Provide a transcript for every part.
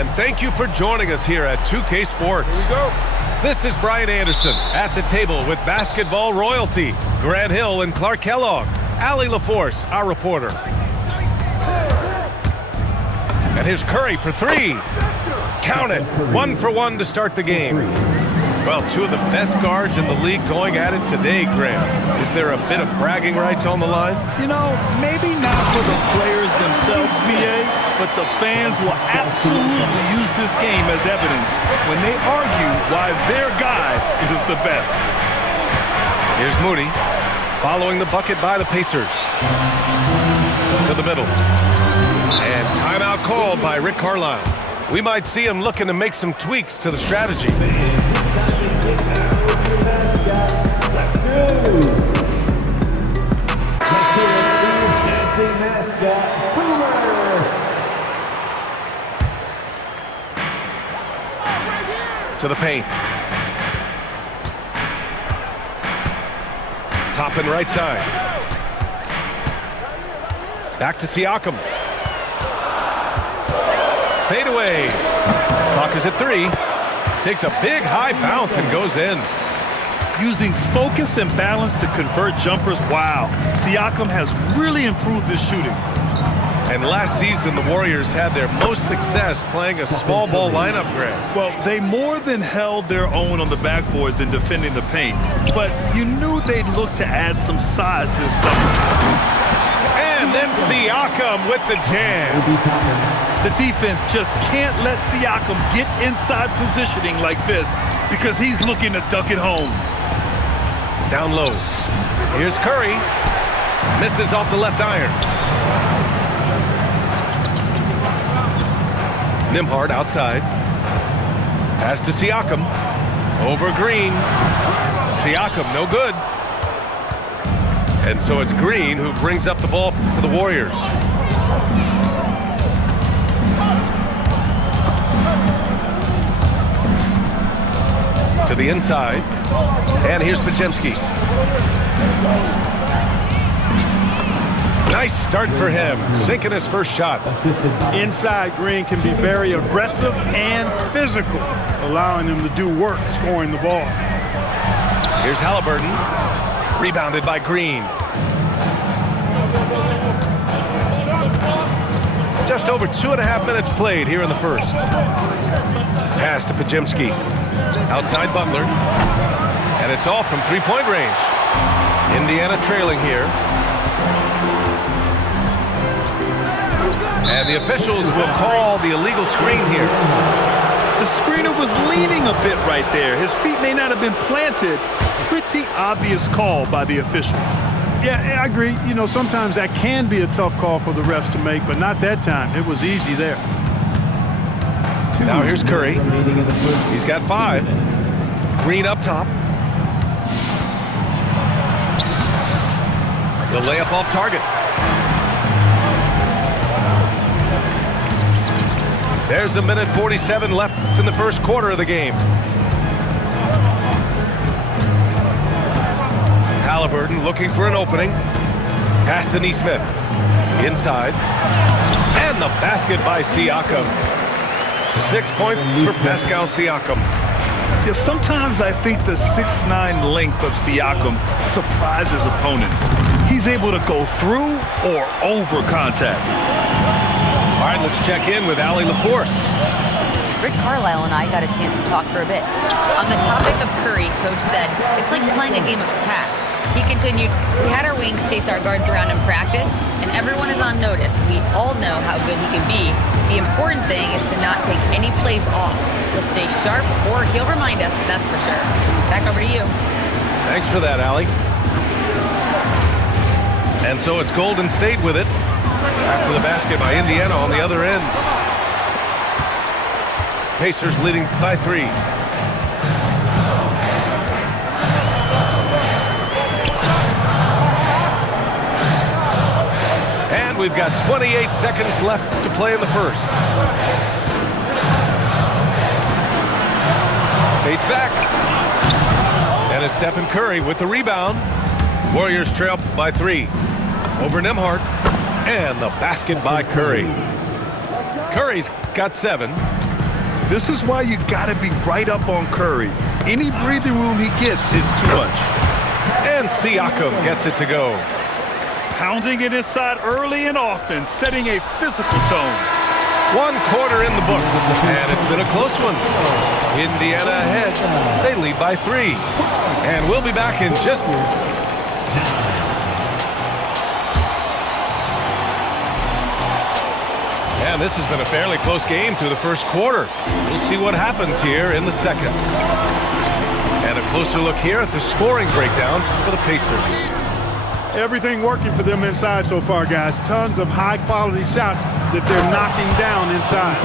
And thank you for joining us here at 2K Sports. Here we go. This is Brian Anderson at the table with basketball royalty, Grant Hill and Clark Kellogg, Allie LaForce, our reporter. And here's Curry for three. Count it, 1 for 1 to start the game. Well, two of the best guards in the league going at it today, Graham. Is there a bit of bragging rights on the line? You know, maybe not for the players themselves, VA, but the fans will absolutely use this game as evidence when they argue why their guy is the best. Here's Moody, following the bucket by the Pacers. To the middle. And timeout called by Rick Carlisle. We might see him looking to make some tweaks to the strategy. To the paint. Top and right side. Back to Siakam. Fade away. Clock is at 3. Takes a big high bounce and goes in. Using focus and balance to convert jumpers, wow. Siakam has really improved his shooting. And last season, the Warriors had their most success playing a small ball lineup, Greg. Well, they more than held their own on the backboards in defending the paint. But you knew they'd look to add some size this summer. And then Siakam with the jam. The defense just can't let Siakam get inside positioning like this because he's looking to duck it home. Down low. Here's Curry. Misses off the left iron. Nembhard outside. Pass to Siakam. Over Green. Siakam, no good. And so it's Green who brings up the ball for the Warriors. To the inside. And here's Podziemski. Nice start for him, sinking his first shot. Inside, Green can be very aggressive and physical, allowing him to do work scoring the ball. Here's Halliburton, rebounded by Green. Just over 2.5 minutes played here in the first. Pass to Podziemski. Outside Butler. And it's off from three-point range. Indiana trailing here. And the officials will call the illegal screen here. The screener was leaning a bit right there. His feet may not have been planted. Pretty obvious call by the officials. Yeah, I agree. You know, sometimes that can be a tough call for the refs to make, but not that time. It was easy there. Now here's Curry. He's got 5. Green up top. The layup off target. There's a minute 47 left in the first quarter of the game. Halliburton looking for an opening. Pass to Nesmith. Inside. And the basket by Siakam. 6 points for Pascal Siakam. Yeah, sometimes I think the 6'9" length of Siakam surprises opponents. He's able to go through or over contact. All right, let's check in with Allie LaForce. Rick Carlisle and I got a chance to talk for a bit. On the topic of Curry, Coach said, it's like playing a game of tag. He continued, we had our wings chase our guards around in practice, and everyone is on notice. We all know how good he can be. The important thing is to not take any plays off. He'll stay sharp, or he'll remind us, that's for sure. Back over to you. Thanks for that, Allie. And so it's Golden State with it. After the basket by Indiana on the other end. Pacers leading by 3. And we've got 28 seconds left to play in the first. Fades back. And it's Stephen Curry with the rebound. Warriors trail by 3. Over Nembhard. And the basket by Curry. Curry's got 7. This is why you got to be right up on Curry. Any breathing room he gets is too much. And Siakam gets it to go. Pounding it inside early and often, setting a physical tone. 1 quarter in the books, and it's been a close one. Indiana ahead. They lead by 3. And we'll be back in just... And this has been a fairly close game through the first quarter. We'll see what happens here in the second. And a closer look here at the scoring breakdown for the Pacers. Everything working for them inside so far, guys. Tons of high-quality shots that they're knocking down inside.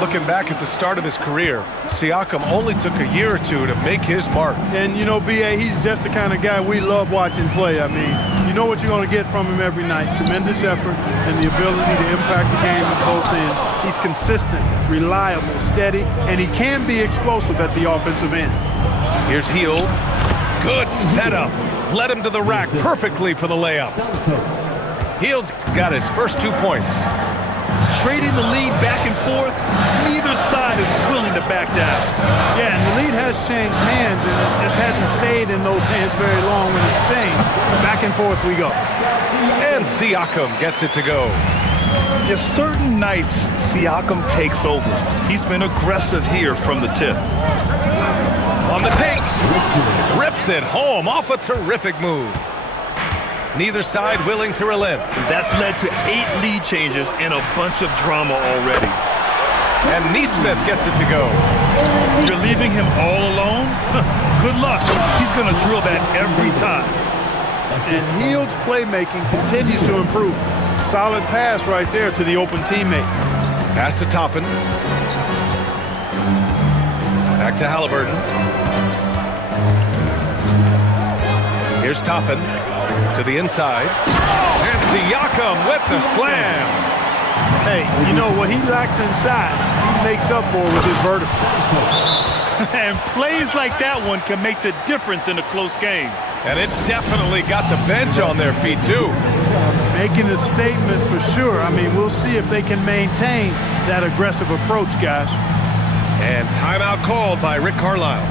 Looking back at the start of his career, Siakam only took a year or two to make his mark. And, you know, B.A., he's just the kind of guy we love watching play. I mean, you know what you're going to get from him every night. Tremendous effort and the ability to impact the game at both ends. He's consistent, reliable, steady, and he can be explosive at the offensive end. Here's Hield. Good setup. Led him to the rack perfectly for the layup. Hield's got his first 2 points. Trading the lead back and forth, neither side is willing to back down. Yeah, and the lead has changed hands, and it just hasn't stayed in those hands very long when it's changed. Back and forth we go. And Siakam gets it to go. Yes, certain nights, Siakam takes over. He's been aggressive here from the tip. On the take, rips it home off a terrific move. Neither side willing to relent. That's led to 8 lead changes and a bunch of drama already. And Nesmith gets it to go. You're leaving him all alone? Good luck. He's going to drill that every time. And Hield's playmaking continues to improve. Solid pass right there to the open teammate. Pass to Toppin. Back to Halliburton. Here's Toppin to the inside. And Siakam with the slam. Hey, you know what he lacks inside, he makes up for with his vertical. And plays like that one can make the difference in a close game. And it definitely got the bench on their feet, too. Making a statement for sure. I mean, we'll see if they can maintain that aggressive approach, guys. And timeout called by Rick Carlisle.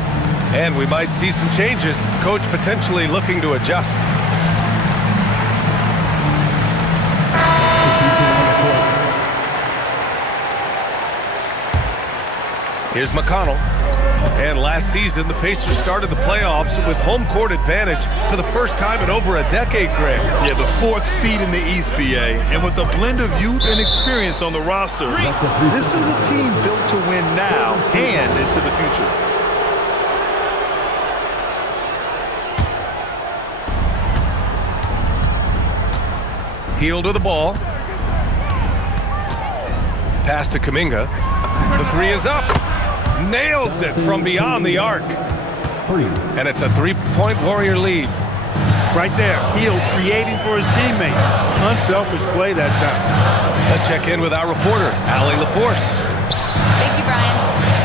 And we might see some changes. Coach potentially looking to adjust. Here's McConnell. And last season, the Pacers started the playoffs with home court advantage for the first time in over a decade, Greg. Yeah, the 4th seed in the East, BA. And with a blend of youth and experience on the roster, this is a team built to win now and into the future. Hield with the ball. Pass to Kuminga. The 3 is up. Nails it from beyond the arc. And it's a 3-point Warrior lead. Right there, Hield creating for his teammate. Unselfish play that time. Let's check in with our reporter, Allie LaForce. Thank you, Brian.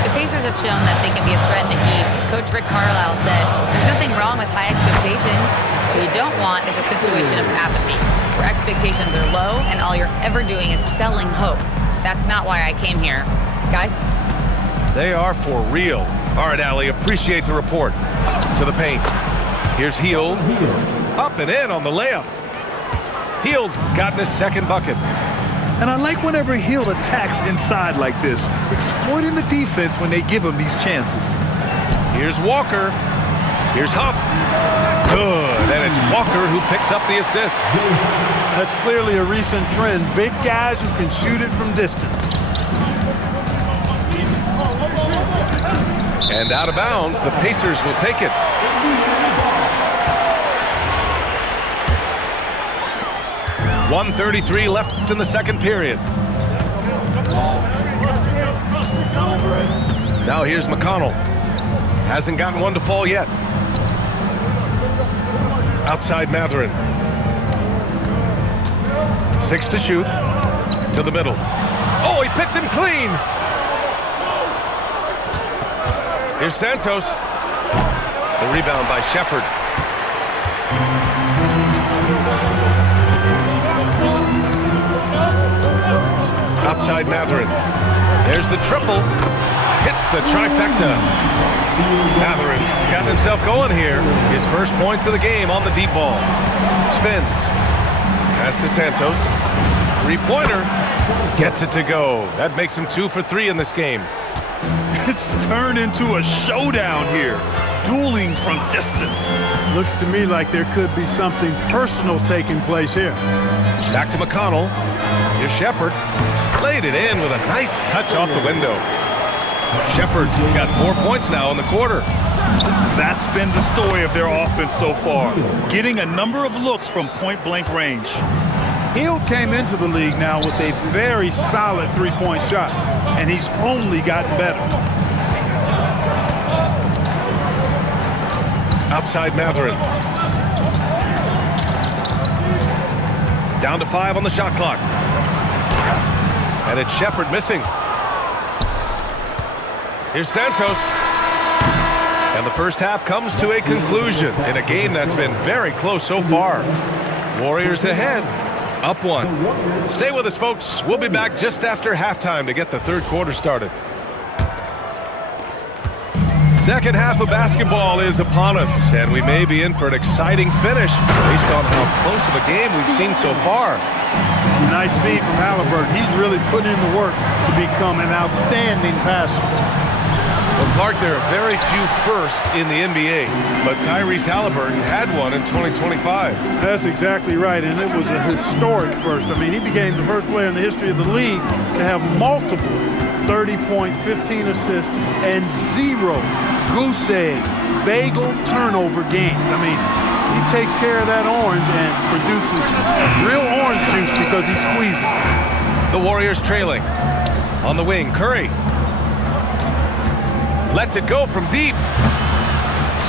The Pacers have shown that they can be a threat in the East. Coach Rick Carlisle said, there's nothing wrong with high expectations. What you don't want is a situation of apathy, where expectations are low and all you're ever doing is selling hope. That's not why I came here. Guys? They are for real. All right, Allie, appreciate the report. To the paint. Here's Hield. Up and in on the layup. Hield's gotten his second bucket. And I like whenever Hield attacks inside like this, exploiting the defense when they give him these chances. Here's Walker. Here's Huff. Good. And it's Walker who picks up the assist. That's clearly a recent trend. Big guys who can shoot it from distance. And out of bounds, the Pacers will take it. .133 left in the second period. Now here's McConnell. Hasn't gotten one to fall yet. Outside Mathurin. 6 to shoot. To the middle. Oh, he picked him clean. Here's Santos. The rebound by Shepard. Outside Mathurin. There's the triple. Hits the trifecta. Matherin's got himself going here. His first points of the game on the deep ball. Spins. Pass to Santos. Three-pointer. Gets it to go. That makes him 2 for 3 in this game. It's turned into a showdown here. Dueling from distance. Looks to me like there could be something personal taking place here. Back to McConnell. Here's Shepard. Played it in with a nice touch off the window. Shepard's got 4 points now in the quarter. That's been the story of their offense so far. Getting a number of looks from point-blank range. Hield came into the league now with a very solid three-point shot, and he's only gotten better. Outside Matherin. Down to 5 on the shot clock. And it's Shepard missing. Here's Santos. And the first half comes to a conclusion in a game that's been very close so far. Warriors ahead, up 1. Stay with us, folks. We'll be back just after halftime to get the third quarter started. Second half of basketball is upon us, and we may be in for an exciting finish based on how close of a game we've seen so far. Nice feed from Halliburton. He's really putting in the work to become an outstanding passer. Well, Clark, there are very few firsts in the NBA, but Tyrese Halliburton had one in 2025. That's exactly right, and it was a historic first. I mean, he became the first player in the history of the league to have multiple 30-point, 15 assists, and 0 goose egg, bagel turnover games. I mean, he takes care of that orange and produces real orange juice because he squeezes it. The Warriors trailing. On the wing, Curry. Lets it go from deep.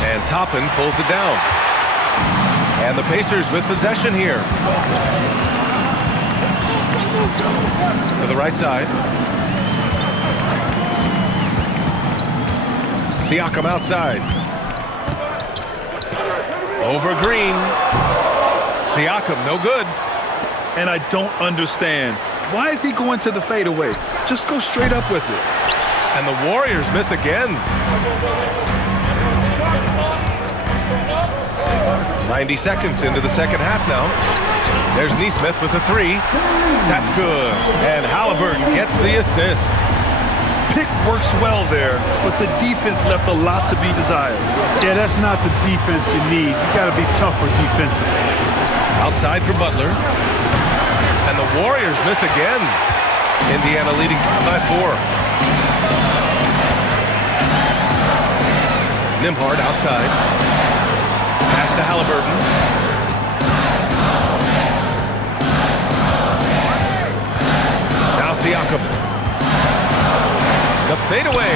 And Toppin pulls it down. And the Pacers with possession here. To the right side. Siakam outside. Over Green. Siakam, no good. And I don't understand. Why is he going to the fadeaway? Just go straight up with it. And the Warriors miss again. 90 seconds into the second half now. There's Nesmith with a 3. That's good. And Halliburton gets the assist. Pick works well there, but the defense left a lot to be desired. Yeah, that's not the defense you need. You got to be tougher defensively. Outside for Butler. And the Warriors miss again. Indiana leading by 4. Nembhard outside. Pass to Halliburton. Now Siakam. The fadeaway.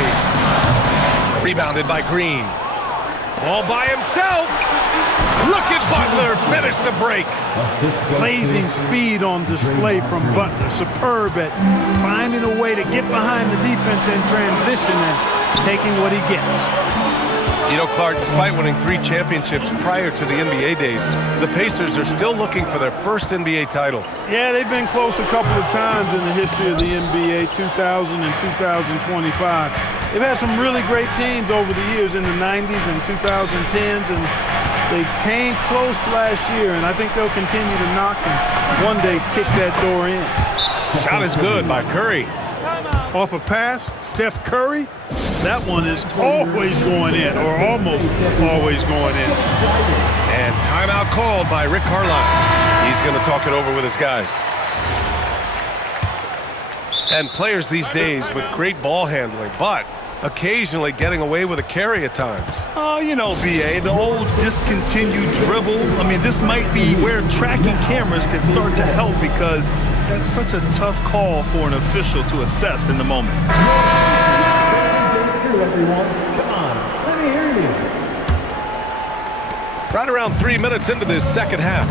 Rebounded by Green. All by himself. Look at Butler finish the break. Blazing speed on display from Butler. Superb at finding a way to get behind the defense in transition and taking what he gets. You know, Clark, despite winning 3 championships prior to the NBA days, the Pacers are still looking for their first NBA title. Yeah, they've been close a couple of times in the history of the NBA, 2000 and 2025. They've had some really great teams over the years in the 90s and 2010s, and they came close last year, and I think they'll continue to knock and one day kick that door in. Shot is good by Curry. Off a pass, Steph Curry, that one is always going in, or almost always going in. And timeout called by Rick Carlisle. He's going to talk it over with his guys. And players these days with great ball handling, but occasionally getting away with a carry at times. Oh, you know, BA, the old discontinued dribble. I mean, this might be where tracking cameras can start to help because that's such a tough call for an official to assess in the moment. Come on, let me hear you. Right around 3 minutes into this second half.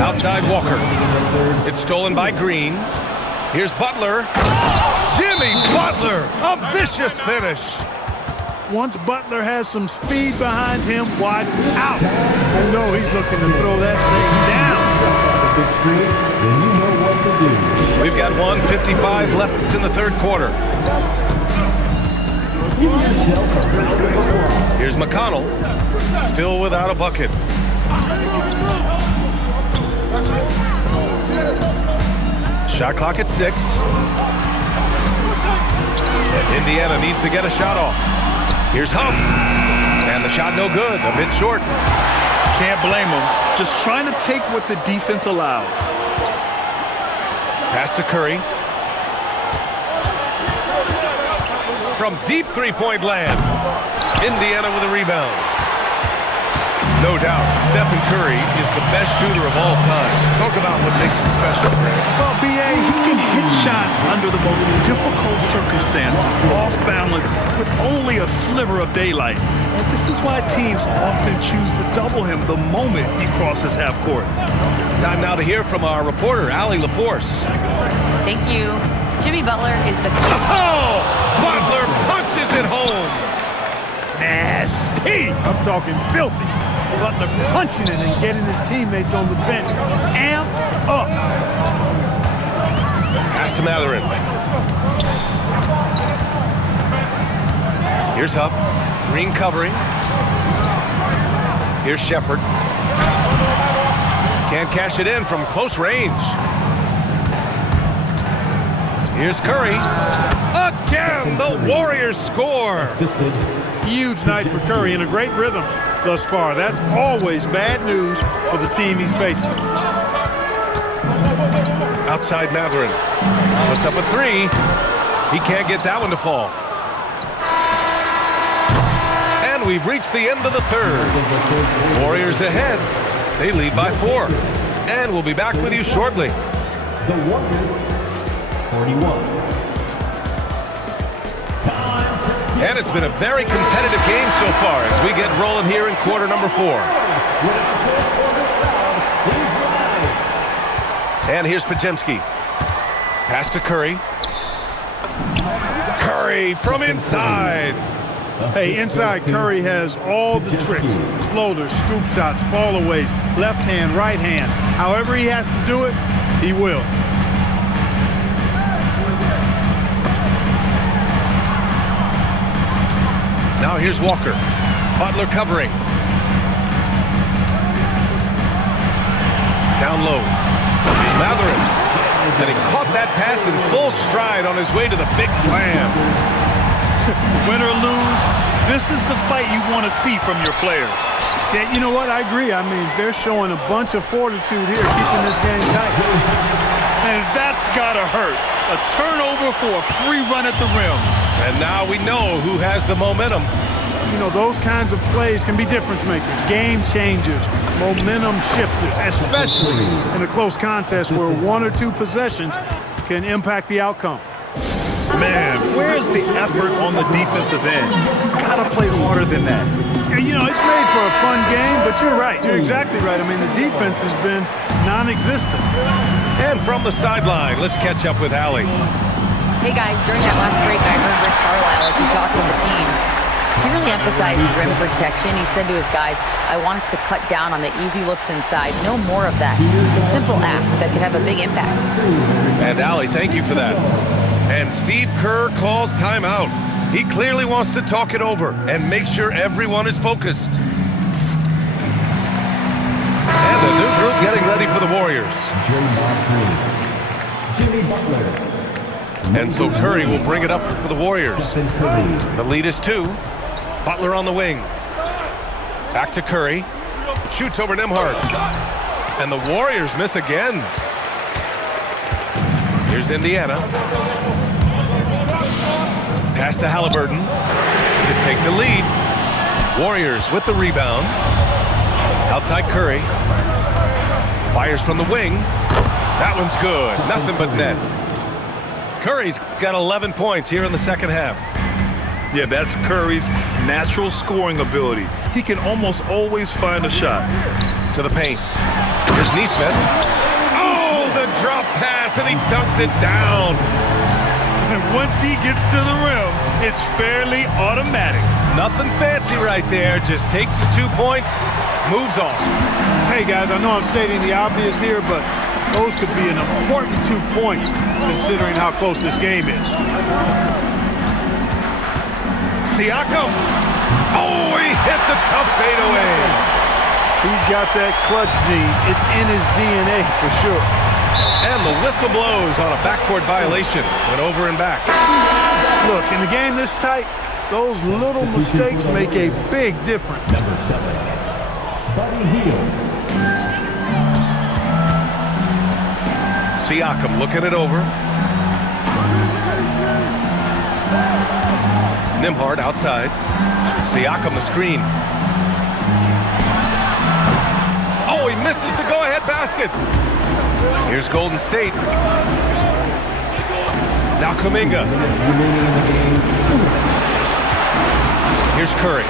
Outside Walker. It's stolen by Green. Here's Butler. Jimmy Butler, a vicious finish. Once Butler has some speed behind him, watch out. You know he's looking to throw that thing down. Big screen, then you know what We've got 1:55 left in the third quarter. Here's McConnell, still without a bucket. Shot clock at 6. Indiana needs to get a shot off. Here's Huff, and the shot no good, a bit short. Can't blame him. Just trying to take what the defense allows. Pass to Curry. From deep three-point land. Indiana with a rebound. No doubt, Stephen Curry is the best shooter of all time. Talk about what makes him special, Greg. Well, B.A., he can hit shots under the most difficult circumstances, off balance, with only a sliver of daylight. And this is why teams often choose to double him the moment he crosses half court. Time now to hear from our reporter, Allie LaForce. Thank you. Jimmy Butler is the... Oh! Butler punches it home! Nasty. I'm talking filthy. Butler punching it and getting his teammates on the bench amped up. Pass to Mathurin. Here's Huff. Green covering. Here's Shepherd. Can't cash it in from close range. Here's Curry. Again, the Warriors score. Huge night for Curry and a great rhythm thus far. That's always bad news for the team he's facing. Outside Mathurin. Puts up a 3. He can't get that one to fall. And we've reached the end of the third. Warriors ahead. They lead by 4. And we'll be back with you shortly. The Warriors, 41. And it's been a very competitive game so far as we get rolling here in quarter number 4. And here's Podziemski. Pass to Curry. Curry from inside. Hey, inside Curry has all the tricks. Floaters, scoop shots, fallaways, left hand, right hand. However he has to do it, he will. Now here's Walker. Butler covering. Down low. Mathurin. And he caught that pass in full stride on his way to the big slam. Win or lose, this is the fight you want to see from your players. Yeah, you know what? I agree. I mean, they're showing a bunch of fortitude here, keeping this game tight. And that's got to hurt. A turnover for a free run at the rim. And now we know who has the momentum. You know, those kinds of plays can be difference makers, game changers, momentum shifters, especially in a close contest where 1 or 2 possessions can impact the outcome. Man, where's the effort on the defensive end? Gotta play harder than that. And, you know, it's made for a fun game, but you're right. You're exactly right. I mean, the defense has been non-existent. And from the sideline, let's catch up with Allie. Hey guys, during that last break, I heard Rick Carlisle as he talked with the team. He really emphasized rim protection. He said to his guys, I want us to cut down on the easy looks inside. No more of that. It's a simple ask that could have a big impact. And Allie, thank you for that. And Steve Kerr calls timeout. He clearly wants to talk it over and make sure everyone is focused. And the new group getting ready for the Warriors. Jimmy Butler. And so Curry will bring it up for the Warriors. The lead is 2. Butler on the wing. Back to Curry. Shoots over Nembhard. And the Warriors miss again. Here's Indiana. Pass to Halliburton to take the lead. Warriors with the rebound. Outside Curry. Fires from the wing. That one's good. Nothing but net. Curry's got 11 points here in the second half. Yeah, that's Curry's natural scoring ability. He can almost always find a shot. To the paint. Here's Nesmith. Oh, the drop pass, and he dunks it down. And once he gets to the rim, it's fairly automatic. Nothing fancy right there. Just takes his 2 points, moves on. Hey, guys, I know I'm stating the obvious here, but Those could be an important 2 points considering how close this game is. Siakam. Oh, he hits a tough fadeaway. He's got that clutch gene. It's in his DNA for sure. And the whistle blows on a backcourt violation. Went over and back. Look, in the game this tight, those little mistakes make a big difference. Number 7, Buddy Hield. Siakam looking it over. Nembhard outside. Siakam the screen. Oh, he misses the go-ahead basket. Here's Golden State. Now Kuminga. Here's Curry.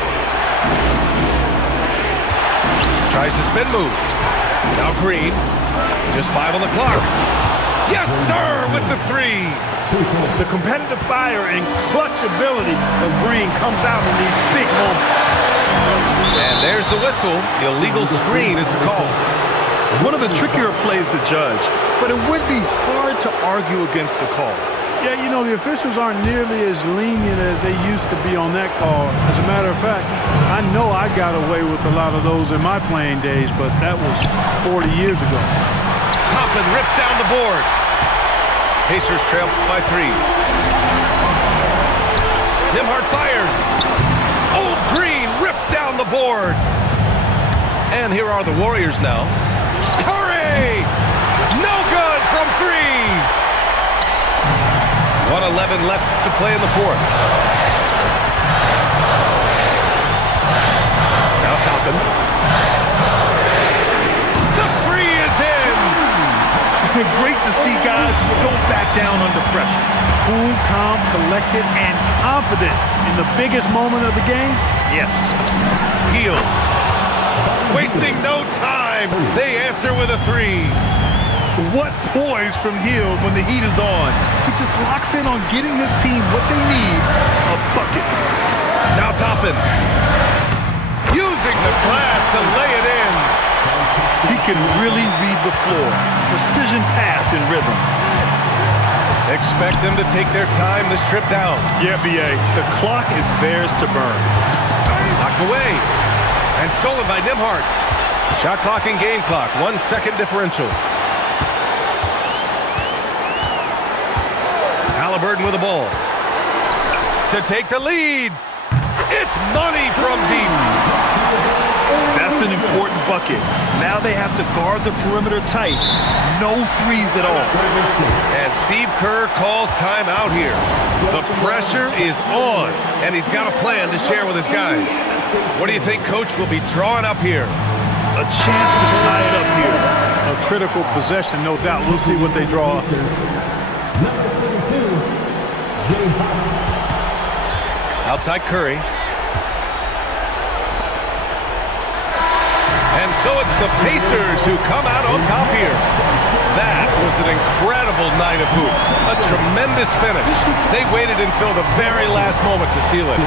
Tries the spin move. Now Green. Just 5 on the clock. Yes, sir, with the 3. The competitive fire and clutch ability of Green comes out in these big moments. And there's the whistle. The illegal screen is the call. One of the trickier plays to judge, but it would be hard to argue against the call. Yeah, you know, the officials aren't nearly as lenient as they used to be on that call. As a matter of fact, I know I got away with a lot of those in my playing days, but that was 40 years ago. Toppin rips down the board. Pacers trail by 3. Nembhard fires. Oh, Green rips down the board. And here are the Warriors now. Curry! No good from 3. 1:11 left to play in the 4th. Now Toppin. The 3 is in! Great to see guys who don't back down under pressure. Cool, calm, collected, and confident in the biggest moment of the game? Yes. Hield. Wasting no time. They answer with a 3. What poise from Hield when the heat is on. He just locks in on getting his team what they need, a bucket. Now Toppin. Using the glass to lay it in. He can really read the floor. Precision pass in rhythm. Expect them to take their time this trip down. Yeah, B.A., the clock is theirs to burn. Knocked away. And stolen by Nembhard. Shot clock and game clock. 1 second differential. Halliburton with the ball. To take the lead. It's money from deep. That's an important bucket. Now they have to guard the perimeter tight. No threes at all. And Steve Kerr calls timeout here. The pressure is on, and he's got a plan to share with his guys. What do you think Coach will be drawing up here? A chance to tie it up here. A critical possession, no doubt. We'll see what they draw up. Number 32, Jay Hart. Outside Curry. And so it's the Pacers who come out on top here. That was an incredible night of hoops. A tremendous finish. They waited until the very last moment to seal it.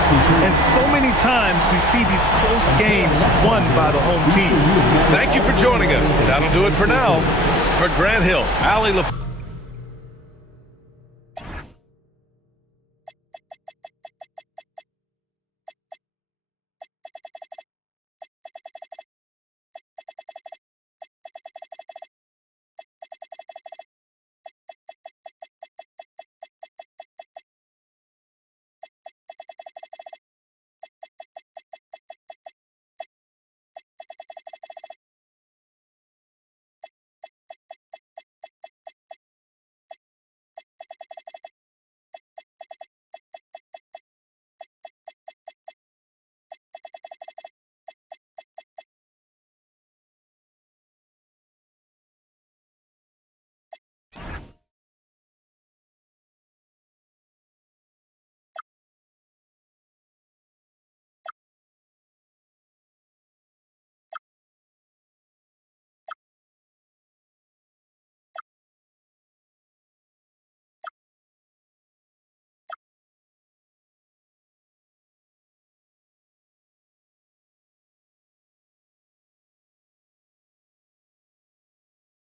And so many times we see these close games won by the home team. Thank you for joining us. That'll do it for now. For Grant Hill, Allie LaFleur.